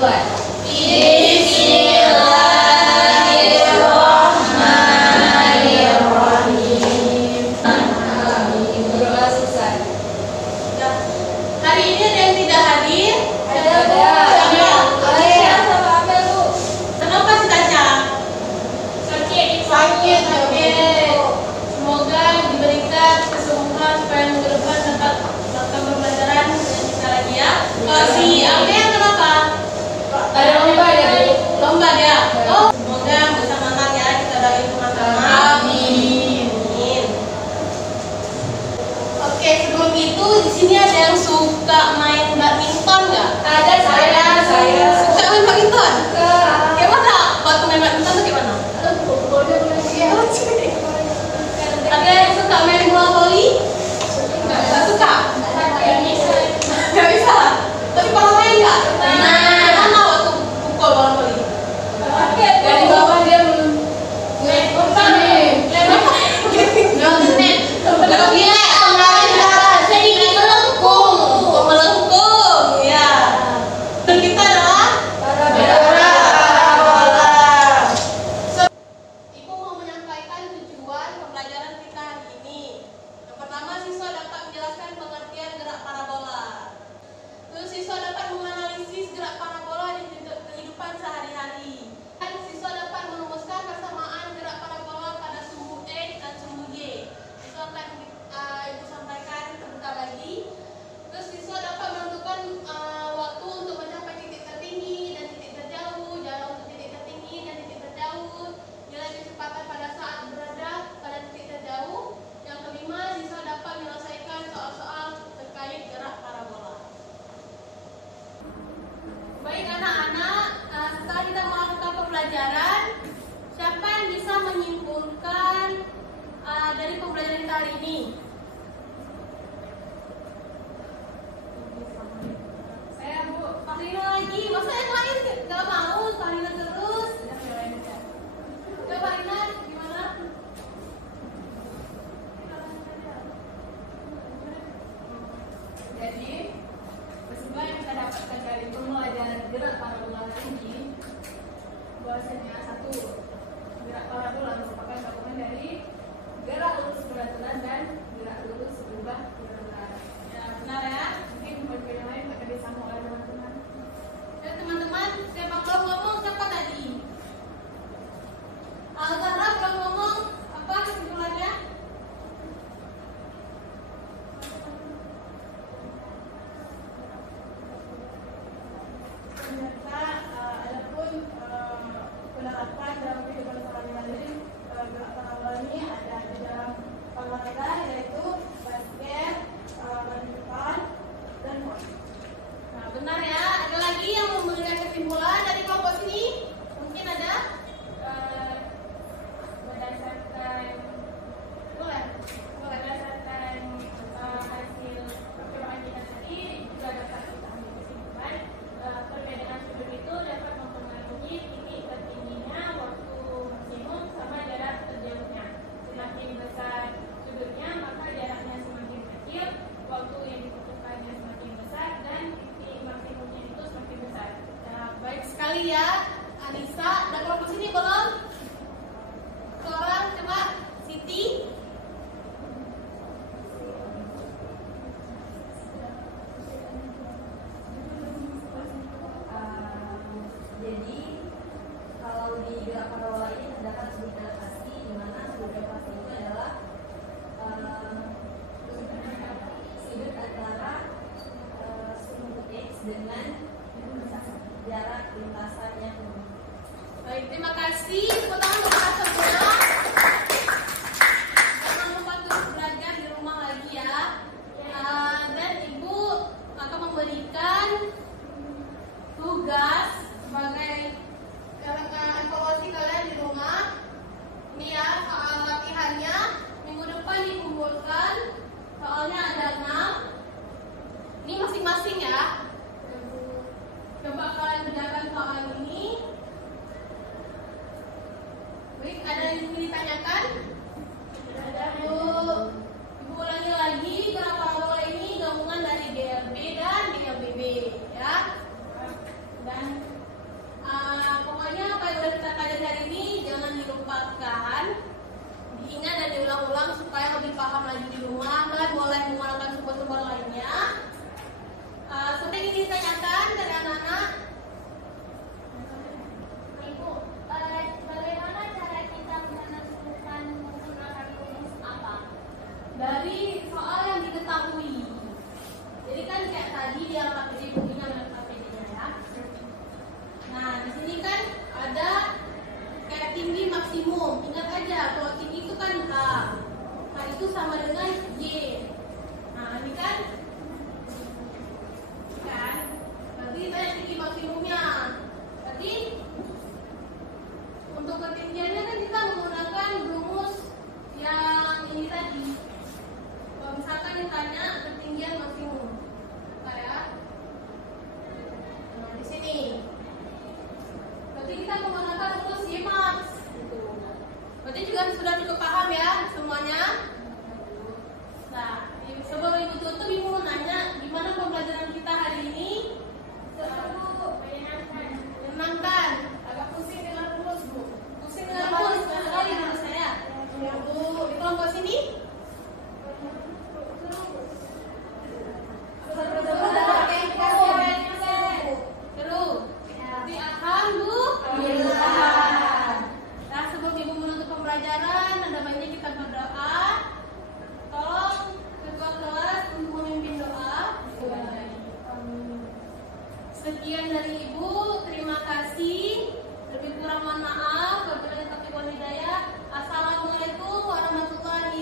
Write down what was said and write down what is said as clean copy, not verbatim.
dimulai. Bismillahirrahmanirrahim. Berdoa selesai. Hari ini ada yang tidak hadir? Ada. Kenapa sih Tasya? Sakit. Semoga diberikan kesembuhan supaya minggu depan dapat melakukan pembelajaran dengan kita lagi ya. Kalau si Amel kenapa? Ada lomba ya, Bu? Lomba dia. Oh, semoga bisa menang ya. Kita doain sama-sama. Amin. Amin. Oke, sebelum itu di sini ada yang suka main badminton nggak? Ada saya. Suka main badminton? Suka. Gimana? Waktu main badminton tuh gimana? Ada yang suka main bola voli? Nggak suka? Nggak bisa. Tapi kalau main nggak? Gimana waktu pukul bola voli? Dari bawah dia Melengkung, ya. Dan kita adalah Ibu mau menyampaikan tujuan pembelajaran kita hari ini. Yang pertama, siswa dapat menjelaskan pengertian gerak parabola. Terus siswa dapat menganalisis gerak parabola di kehidupan sehari-hari. Dan siswa dapat merumuskan persamaan gerak parabola pada sumbu X dan sumbu Y. Itu akan Ibu sampaikan sebentar lagi. Terus siswa dapat menentukan waktu untuk mencapai titik tertinggi dan titik terjauh, jalan untuk titik tertinggi dan titik terjauh, nilai kecepatan pada saat berada pada titik terjauh. Yang kelima, siswa dapat menyelesaikan soal-soal terkait gerak parabola. Baik anak-anak, setelah kita melakukan pembelajaran, siapa yang bisa menyimpulkan dari pembelajaran kita hari ini? Saya, Bu. Paklina lagi. Masa yang lain nggak mau? Paklina terus. Ya, Paklina gimana? Jadi, kesimpulan yang kita dapatkan dari pembelajaran gerak parabola ini, bahwasanya satu, gerak parabola merupakan gabungan dari gerak lurus beraturan dan gerak lurus berubah beraturan. Ya, benar ya. Mungkin poin-poin yang lain akan disambung oleh teman-teman. Ya, teman-teman, siapa belum ngomong? Siapa tadi? Al-Zahra belum ngomong. Apa kesimpulannya? Ternyata adapun penerapan dalam kehidupan sehari-hari gerak parabola ini ada di dalam olahraga, yaitu basket, badminton, dan volley. Nah, benar ya. Ada lagi yang mau memberikan kesimpulan dari kelompok sini? Mungkin ada? Berdasarkan berdasarkan hasil percobaan kita tadi juga dapat kita ambil kesimpulan perbedaan sudut itu dapat mempengaruhi titik tertingginya, waktu maksimum, sama jarak terjauhnya. Semakin besar sudutnya, maka jaraknya semakin kecil, waktu yang dibutuhkannya semakin besar, dan titik maksimumnya itu semakin besar. Ya, baik sekali ya, Anissa. Dan kelompok sini belum? Seorang coba, Siti. Jadi kalau di gerak parabola ini terdapat sudut pasti, di mana sudut pasti itu adalah sudut antara sumbu X dengan jarak lintasannya. Baik, terima kasih. Tepuk tangan untuk kita semua. Jangan lupa terus belajar di rumah lagi ya. Dan Ibu akan memberikan tugas sebagai evaluasi kalian di rumah. Ini ya soal latihannya. Minggu depan dikumpulkan. Soalnya ada 6. Ini masing-masing ya. Coba kalian kerjakan soal ini. Baik, ada yang ingin ditanyakan? Ada, Bu. Ibu ulangi lagi, gerak parabola ini gabungan dari GLB dan GLBB ya. Dan paham lagi di rumah dan boleh menggunakan sumber-sumber lainnya. Seperti ini ditanyakan dari anak-anak. Ibu, bagaimana cara kita menentukan menggunakan rumus apa? Dari soal yang diketahui. Jadi kan kayak tadi dia pakai bukunya dan KPD-nya ya. Nah, di sini kan ada kayak tinggi maksimum. Ingat aja kalau tinggi itu kan H. H itu sama dengan Y. Nah, ini kan berarti kita yang tinggi maksimumnya. Berarti untuk ketinggiannya kan kita menggunakan rumus yang ini tadi. Kalau misalkan ditanya ketinggian maksimum, kayak nah, di sini. Berarti kita menggunakan rumus Y-max. Gitu. Berarti juga sudah cukup paham ya semuanya. Nah, sebelum ibu tutup, ibu mau nanya gimana pembelajaran kita hari ini? Menyenangkan. Agak pusing dengan rumus, Bu. Pusing dengan rumus, sekali menurut saya. Ya, Bu, di kelompok sini? Seru. Berarti alhamdulillah. Nah, sebelum ibu menutup pembelajaran, ada baiknya kita berdoa. Tolong ketua kelas untuk memimpin doa. Sekian dari ibu, terima kasih. Lebih kurang mohon maaf. Wabillahi taufiq wal hidayah. Assalamualaikum warahmatullahi